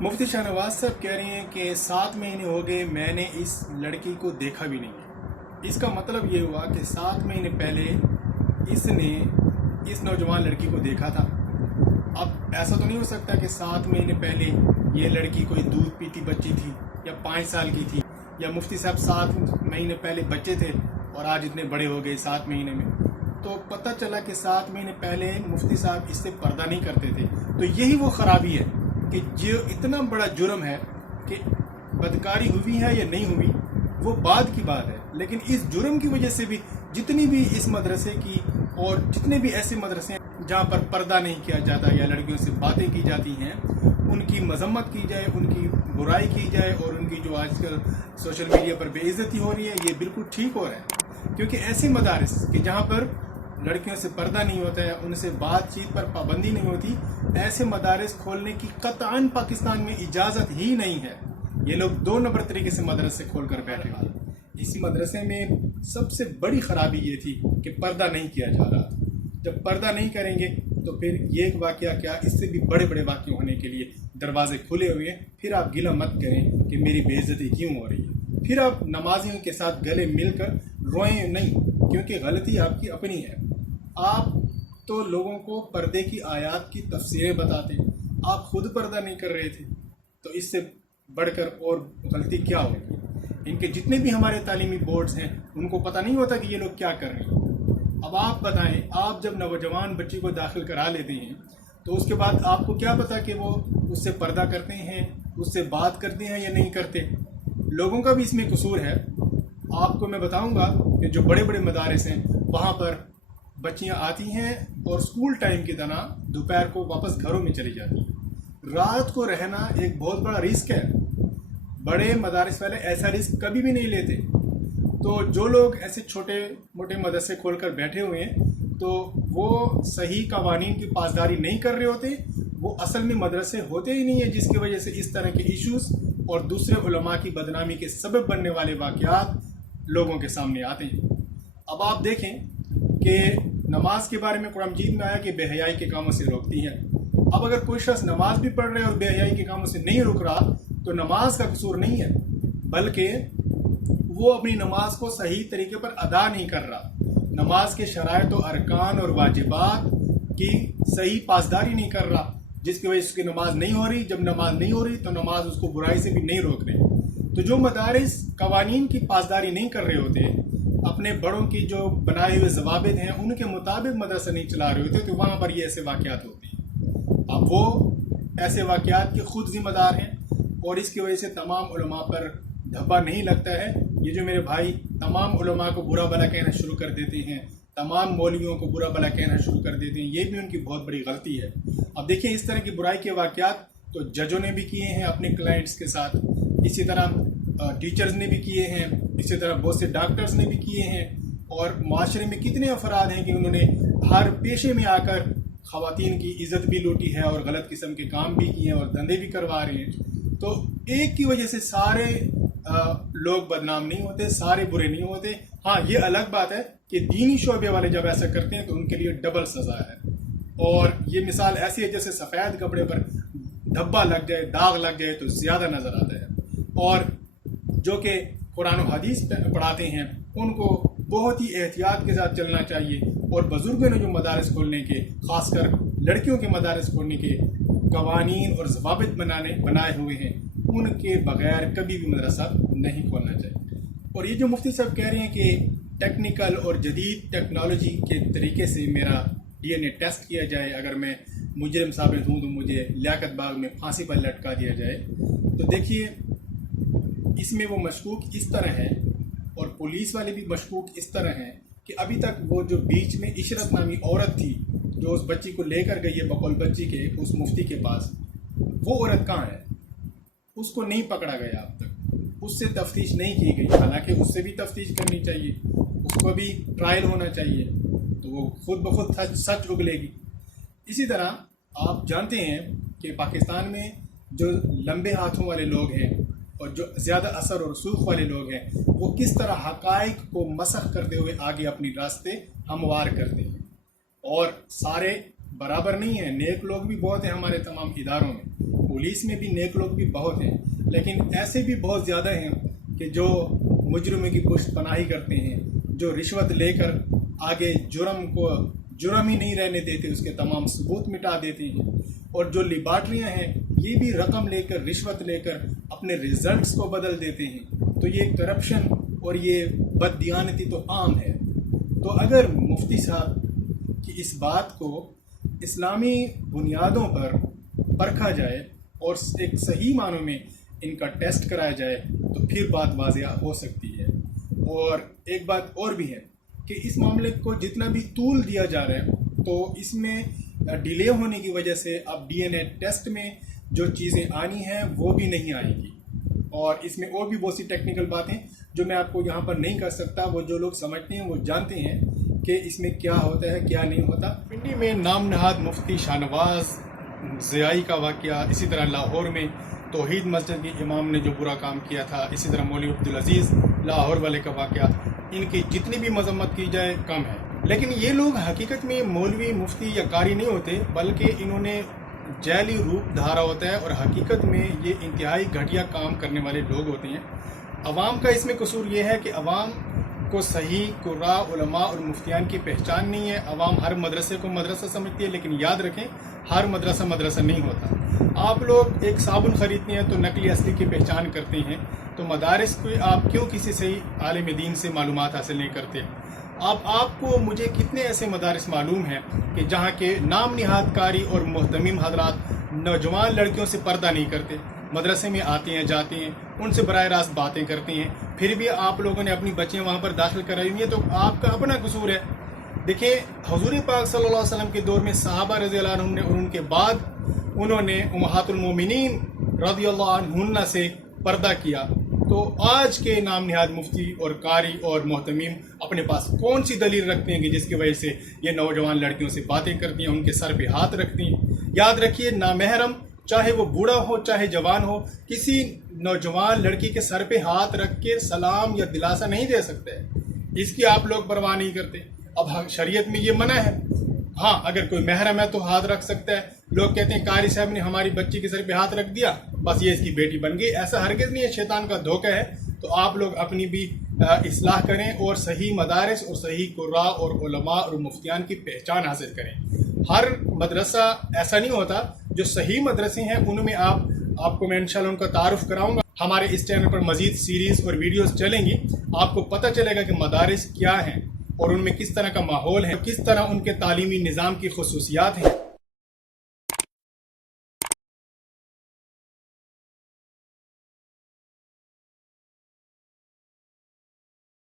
मुफ्ती शाहनवाज साहब कह रहे हैं कि 7 महीने हो गए मैंने इस लड़की को देखा भी नहीं। इसका मतलब ये हुआ कि 7 महीने पहले इसने इस नौजवान लड़की को देखा था। अब ऐसा तो नहीं हो सकता कि 7 महीने पहले ये लड़की कोई दूध पीती बच्ची थी या 5 साल की थी, या मुफ्ती साहब 7 महीने पहले बच्चे थे और आज इतने बड़े हो गए 7 महीने में। तो पता चला कि 7 महीने पहले मुफ्ती साहब इससे पर्दा नहीं करते थे। तो यही वो ख़राबी है कि जो इतना बड़ा जुर्म है कि बदकारी हुई है या नहीं हुई वो बाद की बात है, लेकिन इस जुर्म की वजह से भी जितनी भी इस मदरसे की और जितने भी ऐसे मदरसे हैं जहाँ पर पर्दा नहीं किया जाता या लड़कियों से बातें की जाती हैं, उनकी मजम्मत की जाए, उनकी बुराई की जाए और उनकी जो आजकल सोशल मीडिया पर बेइज्जती हो रही है, ये बिल्कुल ठीक हो रहा है। क्योंकि ऐसे मदारिस कि जहाँ पर लड़कियों से पर्दा नहीं होता है, उनसे बातचीत पर पाबंदी नहीं होती, ऐसे मदारिस खोलने की कतई पाकिस्तान में इजाज़त ही नहीं है। ये लोग 2 नंबर तरीके से मदरसे खोल कर बैठे हुए। इसी मदरसे में सबसे बड़ी ख़राबी ये थी कि पर्दा नहीं किया जा रहा। जब पर्दा नहीं करेंगे तो फिर ये एक वाक़या क्या, इससे भी बड़े बड़े वाक़े होने के लिए दरवाजे खुले हुए हैं। फिर आप गिला मत करें कि मेरी बेइज्जती क्यों हो रही है। फिर आप नमाजियों के साथ गले मिलकर रोएं नहीं, क्योंकि गलती आपकी अपनी है। आप तो लोगों को पर्दे की आयत की तफसीरें बताते, आप खुद पर्दा नहीं कर रहे थे, तो इससे बढ़कर और गलती क्या होगी। इनके जितने भी हमारे तालीमी बोर्ड्स हैं उनको पता नहीं होता कि ये लोग क्या कर रहे हैं। अब आप बताएं, आप जब नौजवान बच्ची को दाखिल करा लेते हैं तो उसके बाद आपको क्या पता कि वो उससे पर्दा करते हैं, उससे बात करते हैं या नहीं करते। लोगों का भी इसमें कसूर है। आपको मैं बताऊंगा कि जो बड़े बड़े मदारिस हैं वहाँ पर बच्चियाँ आती हैं और स्कूल टाइम की तरह दोपहर को वापस घरों में चली जाती हैं। रात को रहना एक बहुत बड़ा रिस्क है। बड़े मदारिस वाले ऐसा रिस्क कभी भी नहीं लेते। तो जो लोग ऐसे छोटे मोटे मदरसे खोल कर बैठे हुए हैं तो वो सही कवानीन की पासदारी नहीं कर रहे होते, वो असल में मदरसे होते ही नहीं है, जिसकी वजह से इस तरह के इश्यूज़ और दूसरे उलमा की बदनामी के सबब बनने वाले वाक़यात लोगों के सामने आते हैं। अब आप देखें कि नमाज के बारे में कुरान मजीद में आया कि बेहयाई के कामों से रोकती है। अब अगर कोई शख्स नमाज भी पढ़ रहे और बेहयाई के कामों से नहीं रुक रहा तो नमाज का कसूर नहीं है, बल्कि वो अपनी नमाज को सही तरीके पर अदा नहीं कर रहा। नमाज के शराइत और अरकान और वाजिबात की सही पासदारी नहीं कर रहा, जिसकी वजह से उसकी नमाज नहीं हो रही। जब नमाज नहीं हो रही तो नमाज उसको बुराई से भी नहीं रोक रही। तो जो मदारिस कवानीन की पासदारी नहीं कर रहे होते, अपने बड़ों की जो बनाए हुए ज़वाबित हैं उनके मुताबिक मदरसा नहीं चला रहे होते, तो वहाँ पर ये ऐसे वाक़यात होते हैं। अब वो ऐसे वाक़यात के खुद ज़िम्मेदार हैं और इसकी वजह से तमाम उलमा पर धब्बा नहीं लगता है। ये जो मेरे भाई तमाम उलमा को बुरा भला कहना शुरू कर देते हैं, तमाम मौलवियों को बुरा भला कहना शुरू कर देते हैं, ये भी उनकी बहुत बड़ी गलती है। अब देखिए, इस तरह की बुराई के वाक़यात तो जजों ने भी किए हैं अपने क्लाइंट्स के साथ, इसी तरह टीचर्स ने भी किए हैं, इसी तरह बहुत से डॉक्टर्स ने भी किए हैं। और माशरे में कितने अफराद हैं कि उन्होंने हर पेशे में आकर ख़वातीन की इज़्ज़त भी लूटी है और गलत किस्म के काम भी किए हैं और धंधे भी करवा रहे हैं। तो एक की वजह से सारे लोग बदनाम नहीं होते, सारे बुरे नहीं होते। हाँ, ये अलग बात है कि दीनी शोबे वाले जब ऐसा करते हैं तो उनके लिए डबल सज़ा है। और ये मिसाल ऐसी है जैसे सफ़ेद कपड़े पर धब्बा लग जाए, दाग लग जाए तो ज़्यादा नज़र आता है। और जो कि कुरान और हदीस पढ़ाते हैं उनको बहुत ही एहतियात के साथ चलना चाहिए। और बुज़ुर्गों ने जो मदारिस खोलने के, ख़ासकर लड़कियों के मदारिस खोलने के कवानीन और ज़वाबित बनाए हुए हैं, उनके बगैर कभी भी मदरसा नहीं खोलना चाहिए। और ये जो मुफ्ती साहब कह रहे हैं कि टेक्निकल और जदीद टेक्नोलॉजी के तरीके से मेरा DNA टेस्ट किया जाए, अगर मैं मुजरिम साबित हूँ तो मुझे लियाकत बाग में फांसी पर लटका दिया जाए, तो देखिए इसमें वो मशकूक इस तरह है और पुलिस वाले भी मशकूक इस तरह हैं कि अभी तक वो जो बीच में इशरत नामी औरत थी जो उस बच्ची को लेकर गई है बकौल बच्ची के उस मुफ्ती के पास, वो औरत कहाँ है? उसको नहीं पकड़ा गया अब तक, उससे तफ्तीश नहीं की गई। हालांकि उससे भी तफ्तीश करनी चाहिए, उसको भी ट्रायल होना चाहिए, तो वो खुद ब खुद सच उगलेगी। इसी तरह आप जानते हैं कि पाकिस्तान में जो लंबे हाथों वाले लोग हैं और जो ज़्यादा असर और सूख वाले लोग हैं, वो किस तरह हक़ाइक़ को मसख़ करते हुए आगे अपनी रास्ते हमवार करते हैं। और सारे बराबर नहीं हैं, नेक लोग भी बहुत हैं हमारे तमाम इदारों में। پولیس میں بھی نیک لوگ بھی بہت ہیں، لیکن ایسے بھی بہت زیادہ ہیں کہ جو مجرموں کی پشت پناہی کرتے ہیں، جو رشوت لے کر آگے جرم کو جرم ہی نہیں رہنے دیتے، اس کے تمام ثبوت مٹا دیتے ہیں۔ اور جو لیبارٹریاں ہیں یہ بھی رقم لے کر، رشوت لے کر اپنے ریزلٹس کو بدل دیتے ہیں۔ تو یہ کرپشن اور یہ بددیانتی تو عام ہے۔ تو اگر مفتی صاحب کی اس بات کو اسلامی بنیادوں پر پرکھا جائے اور ایک صحیح معنوں میں ان کا ٹیسٹ کرایا جائے تو پھر بات واضح ہو سکتی ہے۔ اور ایک بات اور بھی ہے کہ اس معاملے کو جتنا بھی طول دیا جا رہا ہے تو اس میں ڈیلے ہونے کی وجہ سے اب ڈی این اے ٹیسٹ میں جو چیزیں آنی ہیں وہ بھی نہیں آئیں گی، اور اس میں اور بھی بہت سی ٹیکنیکل باتیں جو میں آپ کو یہاں پر نہیں کر سکتا، وہ جو لوگ سمجھتے ہیں وہ جانتے ہیں کہ اس میں کیا ہوتا ہے کیا نہیں ہوتا۔ پنڈی میں نام نہاد مفتی شاہ نواز ضیائی کا واقعہ، اسی طرح لاہور میں توحید مسجد کے امام نے جو برا کام کیا تھا، اسی طرح مولوی عبدالعزیز لاہور والے کا واقعہ، ان کی جتنی بھی مذمت کی جائے کم ہے۔ لیکن یہ لوگ حقیقت میں مولوی مفتی یا قاری نہیں ہوتے، بلکہ انہوں نے جعلی روپ دھارا ہوتا ہے، اور حقیقت میں یہ انتہائی گھٹیا کام کرنے والے لوگ ہوتے ہیں۔ عوام کا اس میں قصور یہ ہے کہ عوام کو صحیح قراء، علماء اور مفتیان کی پہچان نہیں ہے۔ عوام ہر مدرسے کو مدرسہ سمجھتی ہے، لیکن یاد رکھیں ہر مدرسہ مدرسہ نہیں ہوتا۔ آپ لوگ ایک صابن خریدتے ہیں تو نقلی اصلی کی پہچان کرتے ہیں، تو مدارس کو آپ کیوں کسی صحیح عالم دین سے معلومات حاصل نہیں کرتے؟ آپ کو مجھے کتنے ایسے مدارس معلوم ہیں کہ جہاں کے نام نہاد قاری اور محتمم حضرات نوجوان لڑکیوں سے پردہ نہیں کرتے، مدرسے میں آتے ہیں جاتے ہیں، ان سے براہ راست باتیں کرتے ہیں، پھر بھی آپ لوگوں نے اپنی بچیاں وہاں پر داخل کرائی ہوئی ہیں، تو آپ کا اپنا قصور ہے۔ دیکھیں حضور پاک صلی اللہ علیہ وسلم کے دور میں صحابہ رضی اللہ عنہم نے اور ان کے بعد انہوں نے امہات المومنین رضی اللہ عنہن سے پردہ کیا، تو آج کے نام نہاد مفتی اور قاری اور محتمم اپنے پاس کون سی دلیل رکھتے ہیں کہ جس کی وجہ سے یہ نوجوان لڑکیوں سے باتیں کرتی ہیں، ان کے سر پہ ہاتھ رکھتی ہیں؟ یاد رکھیے نامحرم چاہے وہ بوڑھا ہو چاہے جوان ہو، کسی نوجوان لڑکی کے سر پہ ہاتھ رکھ کے سلام یا دلاسا نہیں دے سکتے، اس کی آپ لوگ پرواہ نہیں کرتے۔ اب شریعت میں یہ منع ہے، ہاں اگر کوئی محرم ہے تو ہاتھ رکھ سکتا ہے۔ لوگ کہتے ہیں قاری صاحب نے ہماری بچی کے سر پہ ہاتھ رکھ دیا، بس یہ اس کی بیٹی بن گئی۔ ایسا ہرگز نہیں ہے، شیطان کا دھوکہ ہے۔ تو آپ لوگ اپنی بھی اصلاح کریں اور صحیح مدارس اور صحیح قراء اور علماء اور مفتیان کی پہچان حاصل کریں۔ ہر مدرسہ ایسا نہیں ہوتا، جو صحیح مدرسے ہیں ان میں آپ کو میں انشاءاللہ ان کا تعارف کراؤں گا۔ ہمارے اس چینل پر مزید سیریز اور ویڈیوز چلیں گی، آپ کو پتہ چلے گا کہ مدارس کیا ہیں اور ان میں کس طرح کا ماحول ہے، کس طرح ان کے تعلیمی نظام کی خصوصیات ہیں۔